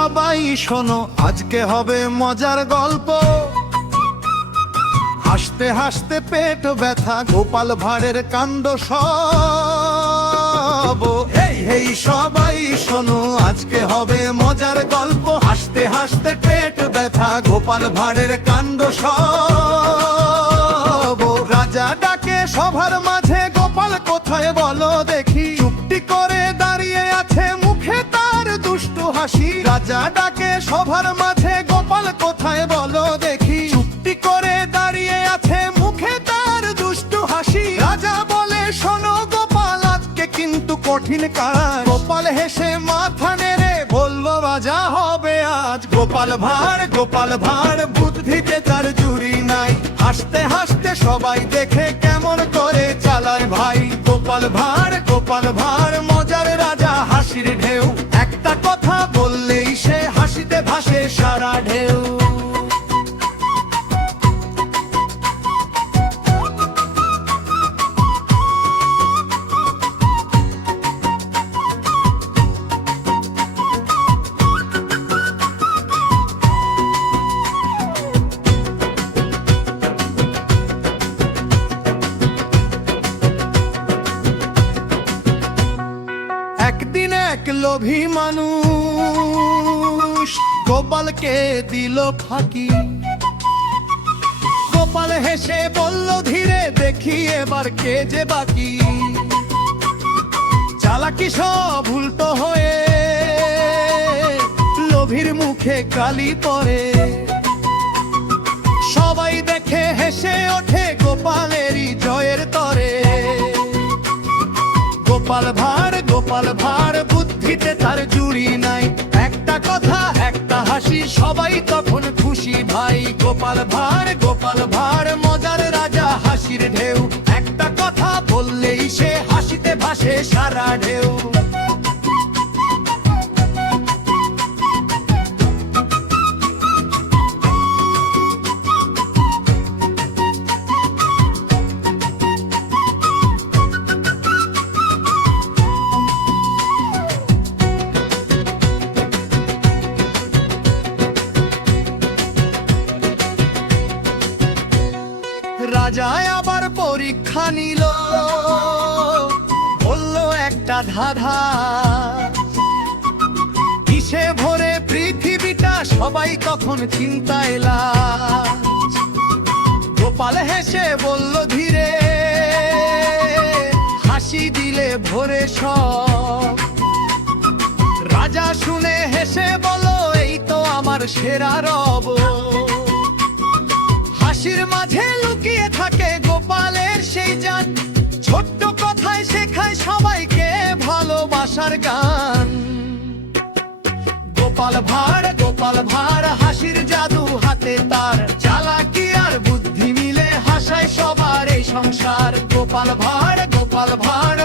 সবাই শোনো, আজকে হবে মজার গল্প। হাসতে হাসতে পেট ব্যথা, গোপাল ভাঁড়ের কাণ্ড সব। হেই হেই সবাই শোনো, আজকে হবে মজার গল্প। হাসতে হাসতে পেট ব্যথা, গোপাল ভাঁড়ের কাণ্ড সব। রাজা ডাকে সবার মাঝে, গোপাল কোথায় বলো দেখি। চুপটি করে দাঁড়িয়ে আছে, মুখে তার দুষ্টু হাসি। রাজা ডাকে সবার মাঝে, গোপাল কোথায় বলো দেখি। চুপটি করে দাঁড়িয়ে আছে, মুখে তার দুষ্টু হাসি। রাজা বলে শোনো গোপাল, আজকে কিন্তু কঠিন কাজ। গোপাল হেসে মাথা নেড়ে বলল রাজা হবে আজ। গোপাল ভাঁড় বুদ্ধিতে তার জুড়ি নাই। হাসতে হাসতে সবাই দেখে কেমন করে চালায় ভাই। গোপাল ভাঁড় মজার রাজা, হাসির ঢেউ। একটা কথা বললেই সে হাসিতে ভাসে সারা ঢেউ। একদিন এক লোভী মানুষ গোপালকে দিল ফাঁকি। গোপাল হেসে বলল ধীরে, দেখি এবার কে যে বাকি। চালাকি সব উল্টো হয়ে লোভীর মুখে কালি পড়ে। সবাই দেখে হেসে ওঠে, গোপালেরই জয়ের তরে। গোপাল ভাঁড় বুদ্ধিতে তার জুড়ি নাই। একটা কথা একটা হাসি, সবাই তখন খুশি ভাই। গোপাল ভাঁড় মজার রাজা, হাসির ঢেউ। একটা কথা বললেই সে হাসিতে ভাসে সারা ঢেউ। রাজা আবার পরীক্ষা নিল, বলল একটা ধাঁধা। কিসে ভরে পৃথিবীটা, সবাই তখন চিন্তায় লাজ। গোপাল হেসে বলল ধীরে, হাসি দিলে ভরে সব। রাজা শুনে হেসে বলল, এই তো আমার সেরা রব। হাসির মাঝে লুকিয়ে থাকে গোপালের সেই জান। ছোট্ট কথায় শেখায় সবাইকে ভালোবাসার গান। গোপাল ভাঁড় হাসির জাদু হাতে তার। চালাকি আর বুদ্ধি মিলে হাসায় সবার এই সংসার। গোপাল ভাঁড়